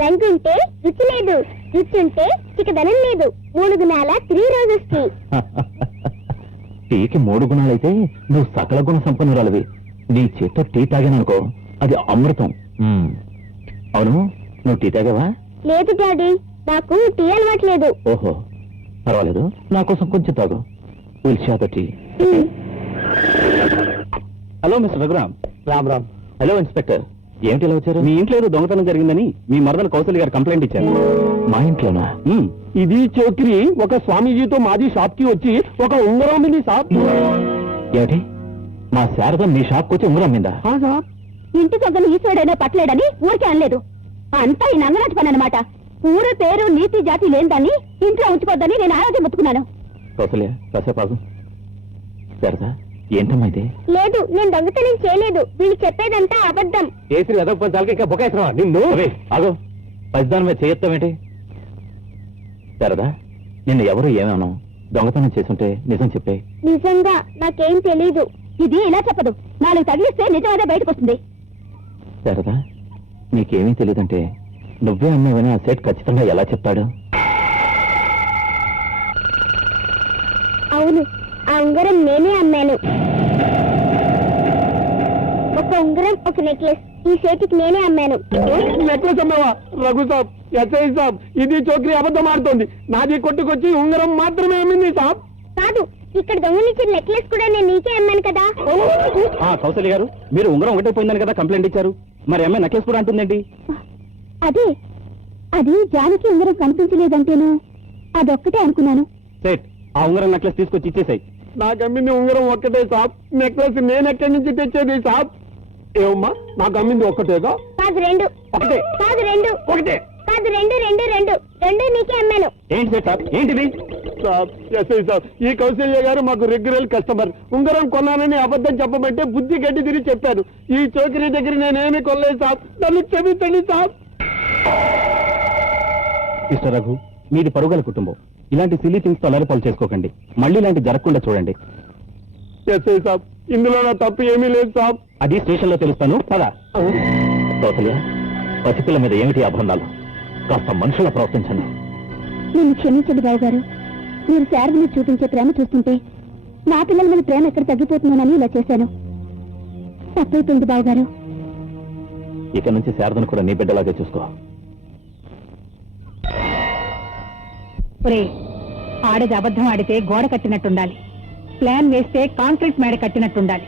రంగుంటే రుచి లేదు, రుచి ఉంటే చిక్కదనం లేదు. 3 గుణాల 3 రోజెస్ టీ. టీకి 3 గుణాలైతే నువ్వు సకల గుణ సంపన్నురాలివి. నీ చేత్తో టీ తాగాననుకో అది అమృతం. అవును, నువ్వు టీ తాగావా? లేదు డాడీ, నాకు టీ అలవాట్లేదు. ఓహో, పర్వాలేదు, నా కోసం కొంచెం తాగు. Will tea. Hello mister Raghuram. Ram Ram. Hello inspector, ఏమిటి ఇలా వచ్చారు? మీ ఇంట్లో ఏదో దొంగతనం జరిగిందని మీ మరదలు కౌశల్య గారు కంప్లైంట్ ఇచ్చారు. మా ఇంట్లోనా? ఇది చోక్రి ఒక స్వామీజీతో మాది షాప్ కి వచ్చి ఒక ఉంగరం ఉంది సాబ్. ఏమిటి, మా శారద మీ షాప్ వచ్చి ఉంగరం అమ్మిందా? ఇంటి దొంగను ఈశ్వరుడైనా పట్టలేడని ఊరికే అనలేదు. అంతా ఈ నంగనాటి పని అనమాట. ఊరు పేరు నీతి జాతి లేదని ఇంట్లో ఉంచుకోద్దని నేను ఆరోగ్యం ముట్టుకున్నాను. కౌసల్య, కాసేపు ఆగు. శారద, ఏంటమ్మా ఇది? లేదు, నేను దొంగతనం చేయలేదు. వీళ్ళు చెప్పేదంతా అబద్ధం. చేసి అదొక పంచాలకి ఇంకా బొకాయిస్తున్నావా నిన్ను? ఆగు, పసిదాని మీద చేయొత్తామేంటి? శారదా, నిన్ను ఎవరు ఏమేమో దొంగతనం చేసుంటే నిజం చెప్పే. నిజంగా నాకేం తెలీదు. ఇది ఇలా చెప్పదు. 4 తగిలిస్తే నిజమేదే బయటకు వస్తుంది. శారదా, నీకేమీ తెలియదంటే నువ్వే అమ్మావని ఆ సేట్ ఖచ్చితంగా ఎలా చెప్తాడు? అవును, ఆ ఉంగరం నేనే అమ్మాను. ఒక ఉంగరం, ఒక నెక్లెస్ ఈ సేటికి నేనే అమ్మాను. నెక్లెస్ అమ్మావా? రఘు సాబ్, ఎస్ఐ సాబ్, ఇది చోక్రి అబద్ధం ఆడుతోంది. నాది కొట్టుకొచ్చి ఉంగరం మాత్రమే అమ్మింది సాబ్. కాదు, ఇక్కడ దొంగలిచ్చిన నెక్లెస్ కూడా నేను నీకే అమ్మాను కదా. కౌశల్య గారు, మీరు ఉంగరం ఒకటే పోయిందని కదా కంప్లైంట్ ఇచ్చారు. మరి అమ్మాయి నెక్లెస్ కూడా అంటుందేంటి? అదే, అది జానికి ఉంగరం కనిపించలేదంటేను అదొక్కటే అనుకున్నాను. సేట్, ఆ ఉంగరం నెక్లెస్ తీసుకొచ్చి ఇచ్చేసాయి. నాకు అమ్మింది ఉంగరం ఒక్కటే సాబ్. నెక్లెస్ నేను ఎక్కడి నుంచి తెచ్చేది సాబ్? ఏమమ్మా, నాకు అమ్మింది ఒక్కటేగా? కాదు 2. ఒకటే. కాదు 2. ఒకటే. కాదు 2 రెండు నీకే అమ్మాను. ఏంటి సేట్ సాబ్, ఏంటిది? సాబ్, ఎస్ఐ సాబ్, ఈ కౌశల్య గారు మాకు రెగ్యులర్ కస్టమర్. ఉంగరం కొన్నానని అబద్ధం చెప్పమంటే బుద్ధి గడ్డి తిరిగి చెప్పారు. ఈ చోకరి దగ్గర నేనేమి కొనలేదు సాబ్. నన్ను క్షమించండి సాబ్. మిస్టర్ రఘు, మీది పరుగల కుటుంబం. ఇలాంటి సిల్లీ థింగ్స్ తో అలరిపాలు చేసుకోకండి. మళ్ళీ ఇలాంటి జరగకుండా చూడండి. ఎస్ఐ సాబ్, ఇందులో నా తప్పు ఏమీ లేదు సాబ్. అది స్టేషన్ లో తెలుస్తాను కదా. కౌసల్య, పసిపిల్ల మీద ఏమిటి అబంధాలు? కాస్త మనుషుల ప్రవర్తించండి. నన్ను క్షమించండి బాబు గారు. మీరు శారద మీద చూపించే ప్రేమ చూస్తుంటే నా పిల్లల మీద ప్రేమ ఎక్కడ తగ్గిపోతున్నానని ఇలా చేశాను. తప్పైపోయింది బాబు గారు. ఇక నుంచి శారదను కూడా నీ బిడ్డలాగే చూసుకో. ఆడది అబద్ధం ఆడితే గోడ కట్టినట్టుండాలి, ప్లాన్ వేస్తే కాంక్రీట్ మేడ కట్టినట్టుండాలి.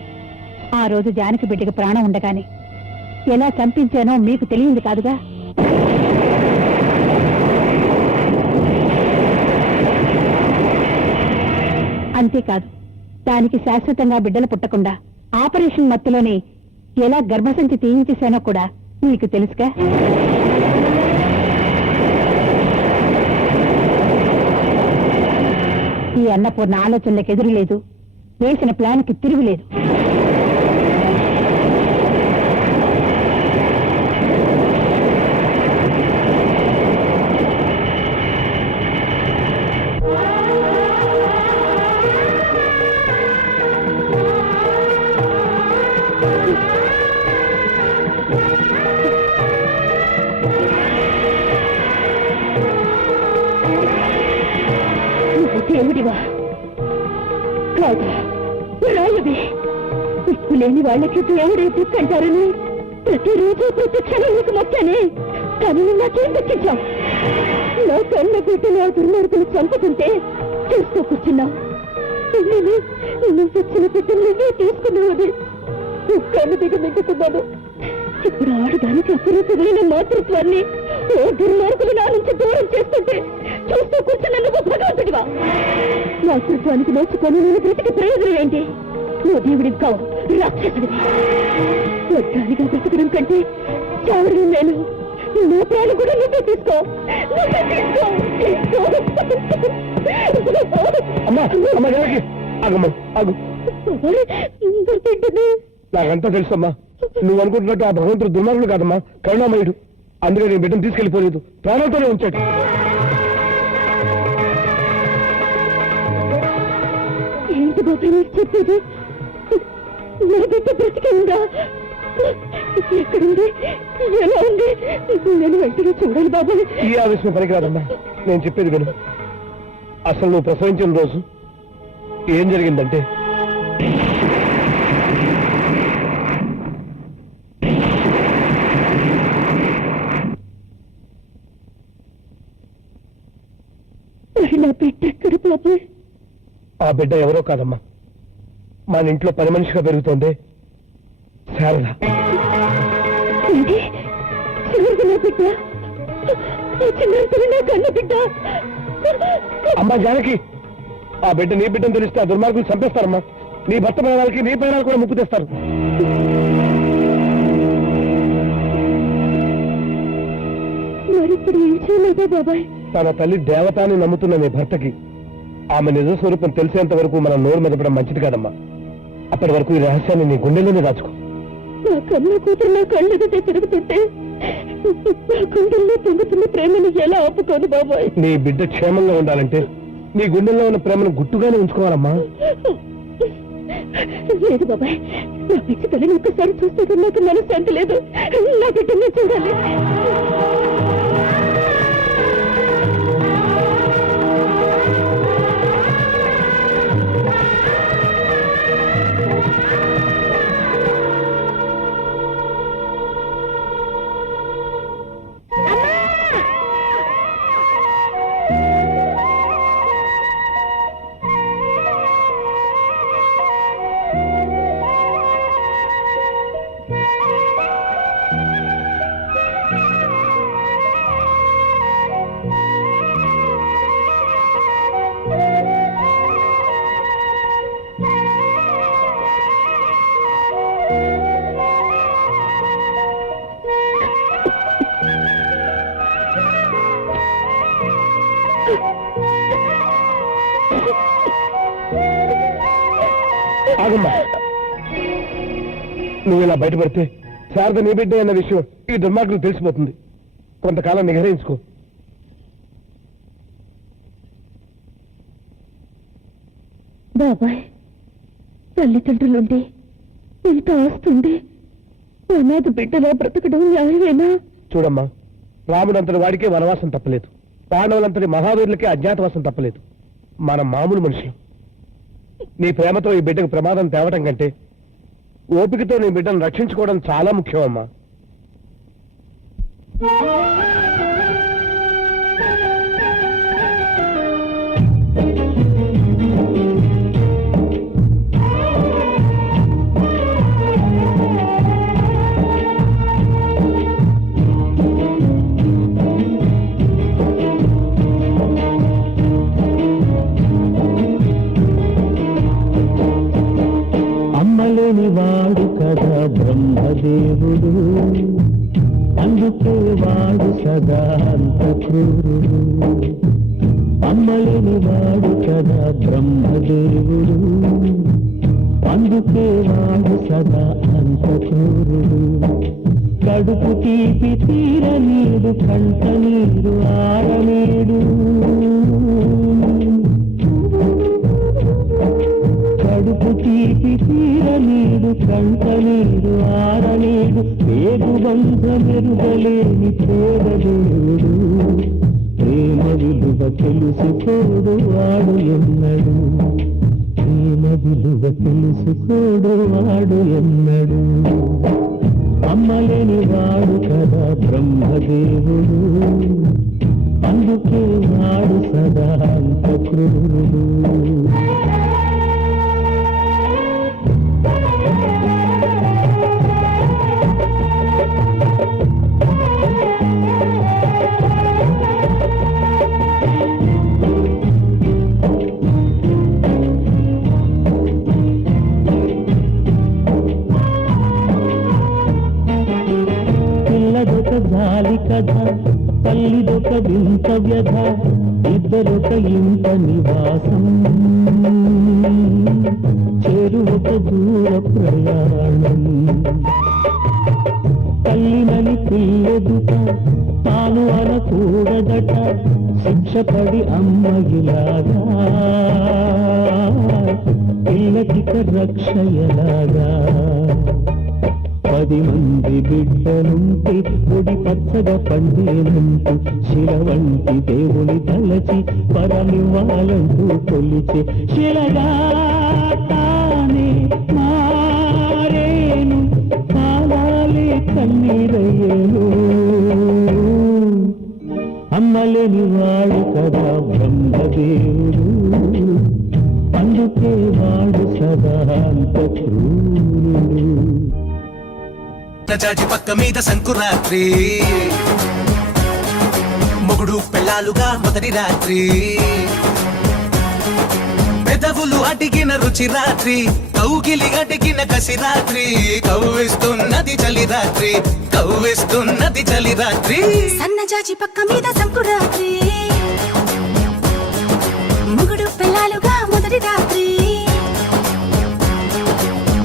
ఆ రోజు జానకి బిడ్డకి ప్రాణం ఉండగానే ఎలా చంపించానో మీకు తెలియంది కాదుగా. అంతేకాదు, దానికి శాశ్వతంగా బిడ్డలు పుట్టకుండా ఆపరేషన్ మత్తులోనే ఎలా గర్భసంచి తీయించేశానో కూడా మీకు తెలుసుగా. ఈ అన్నపూర్ణ ఆలోచనలకు ఎదురులేదు, వేసిన ప్లాన్కి తిరుగులేదు. దేవుడివా కాదు, రాయుడి. ఉప్పు లేని వాళ్ళకి దేవుడే దిక్కంటారని ప్రతిరోజు ప్రతి క్షణం నీకు మొక్కానే. కానీ నాకేం దక్కించావు? నా కన్న బిడ్డలు ఆ దుర్మార్గులు చంపుతుంటే చూస్తూ కూర్చున్నావు. నువ్వు వచ్చిన బిడ్డలు నువ్వే తీసుకున్నావు. కన్ను దిగ మింగుతున్నాను. ఇప్పుడు ఆడదానికి అపురూపమైన మాతృత్వాన్ని ఓ దుర్మార్గులు నా నుంచి దూరం చేస్తుంటే చూస్తూ కూర్చున్న నువ్వు భగవంతుడివా? మాతృత్వానికి నోచుకొని నేను బ్రతికి ప్రయోజనం ఏంటి? నువ్వు దేవుడివి కావు, రాక్షసుడివి. వర్గానిగా బ్రతకడం కంటే చావడం నేను. నా ప్రాణం కూడా నువ్వే తీసుకో. నాకంతా తెలుసమ్మా. నువ్వు అనుకుంటున్నట్టు ఆ భగవంతుడు దుర్మార్గుడు కాదమ్మా, కరుణామయుడు. అందుకే నేను బిడ్డను తీసుకెళ్లిపోలేదు, ప్రాణాలతోనే ఉంచాడు. ఏంటి బాబు చెప్పేది? నా బిడ్డ బ్రతికి ఉందా? ఎక్కడుంది? ఎలా ఉంది? నేను వెంటనే చూడాలి బాబాయ్. ఈ ఆవేశం పనికిరాదమ్మా, నేను చెప్పేది విను. అసలు నువ్వు ప్రసవించిన రోజు ఏం జరిగిందంటే, నా బిడ్డ ఎక్కడ బాబాయ్? ఆ బిడ్డ ఎవరో కాదమ్మా, మన ఇంట్లో పని మనిషిగా పెరుగుతోంది శారద. ఏంటి? చివరికి నా బిడ్డ? ఆ చిన్న నా కన్న బిడ్డ? అమ్మా జానకి, ఆ బిడ్డ నీ బిడ్డను తెలిస్తే ఆ దుర్మార్గులు చంపేస్తారమ్మా. నీ భర్త ప్రాణాలకి నీ ప్రాణాలు కూడా ముప్పు తెస్తారు. మరిప్పుడు ఏం చేయలేదా బాబాయ్? తన తల్లి దేవత అని నమ్ముతున్న నీ భర్తకి ఆమె నిజ స్వరూపం తెలిసేంత వరకు మనం నోరు మెదపడం మంచిది కాదమ్మా. అప్పటి వరకు ఈ రహస్యాన్ని నీ గుండెల్లోనే దాచుకో. నా కన్న కూతురు నా కళ్ళెదుటే తిరుగుతుంటే నా గుండెల్లో పొందుతున్న ప్రేమను ఎలా ఆపుకోను బాబాయ్? నీ బిడ్డ క్షేమంగా ఉండాలంటే నీ గుండెల్లో ఉన్న ప్రేమను గుట్టుగానే ఉంచుకోవాలమ్మా. లేదు బాబాయ్, నా పిచ్చి తల్లిని ఒక్కసారి చూస్తే నాకు మనశ్శాంతి లేదు. నా బిడ్డని చూడాలి. ఆగమ్మా, నువ్వు ఇలా బయటపడితే శారద నీ బిడ్డ అన్న విషయం ఈ దుర్మార్గులు తెలిసిపోతుంది. కొంతకాలం నిగ్రహించుకో. బాబాయ్, తల్లిదండ్రులుండి ఇంత ఆస్తుంది అనాథ బిడ్డలా బ్రతకడం న్యాయమేనా? చూడమ్మా, రాముడంతటి వాడికే వనవాసం తప్పలేదు, పాండవులంతటి మహావీరులకే అజ్ఞాతవాసం తప్పలేదు. మనం మామూలు మనుషులు. నీ ప్రేమతో ఈ బిడ్డకు ప్రమాదం తేవటం కంటే ఓపికతో నీ బిడ్డను రక్షించుకోవడం చాలా ముఖ్యం అమ్మా. వాడు కదా బ్రహ్మదేవుడు, అందుకే వాడు సదా అంత క్రూరుడు. అమ్మలేని వాడు కదా బ్రహ్మదేవుడు, అందుకే వాడు సదా అంత క్రూరుడు. కడుపు తీపి తీరనీడు, కంట నీరు ఆరనీడు. కడుపు తీపి తీరనీడు, కంట నీరు ఆరనీడు. పేరు బంధమెరుగలేని పేదదేవుడు, ప్రేమ విలువ తెలుసుకోడు వాడు ఎన్నడు. ప్రేమ విలువ తెలుసుకోడు వాడు ఎన్నడు. అమ్మలేని వాడు కదా బ్రహ్మదేవుడు, అందుకే వాడు సదా అంత క్రూరుడు. జాలి కథ, తల్లిదొక వింత వ్యధ, ఇద్దరొక ఇంత నివాసం, చేరువొక దూర ప్రయాణం. తల్లినని పిల్లెదుట తాను అనకూడదట, శిక్షపడి అమ్మ ఇలాగా, పిల్లకిక రక్ష ఎలాగా. 10 మంది బిడ్డలుంటే ఒడి పచ్చగా పండేనంటూ శిల వంటి దేవుని తలచి పరమివ్వాలంటూ కొలిచే శిలగా తానే మారేను కాలాలే కన్నీరయ్యేను అమ్మలేని వాడు కదా బ్రహ్మదేవుడు అందుకే వాడు సదా అంత క్రూరుడు చాచి పక్క మీద సంకురాత్రి మొగుడు పెళ్ళాలుగా మొదటి రాత్రి పెదవులు అడిగిన రుచి రాత్రి కౌగిలి అడిగిన కసి రాత్రి కవ్విస్తున్నది చలి రాత్రి కవ్విస్తున్నది చలి రాత్రి సన్నజాజి పక్క మీద సంకురాత్రి ముగుడు పిల్లలుగా మొదటి రాత్రి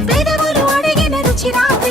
పేదవులు అడిగిన రుచి రాత్రి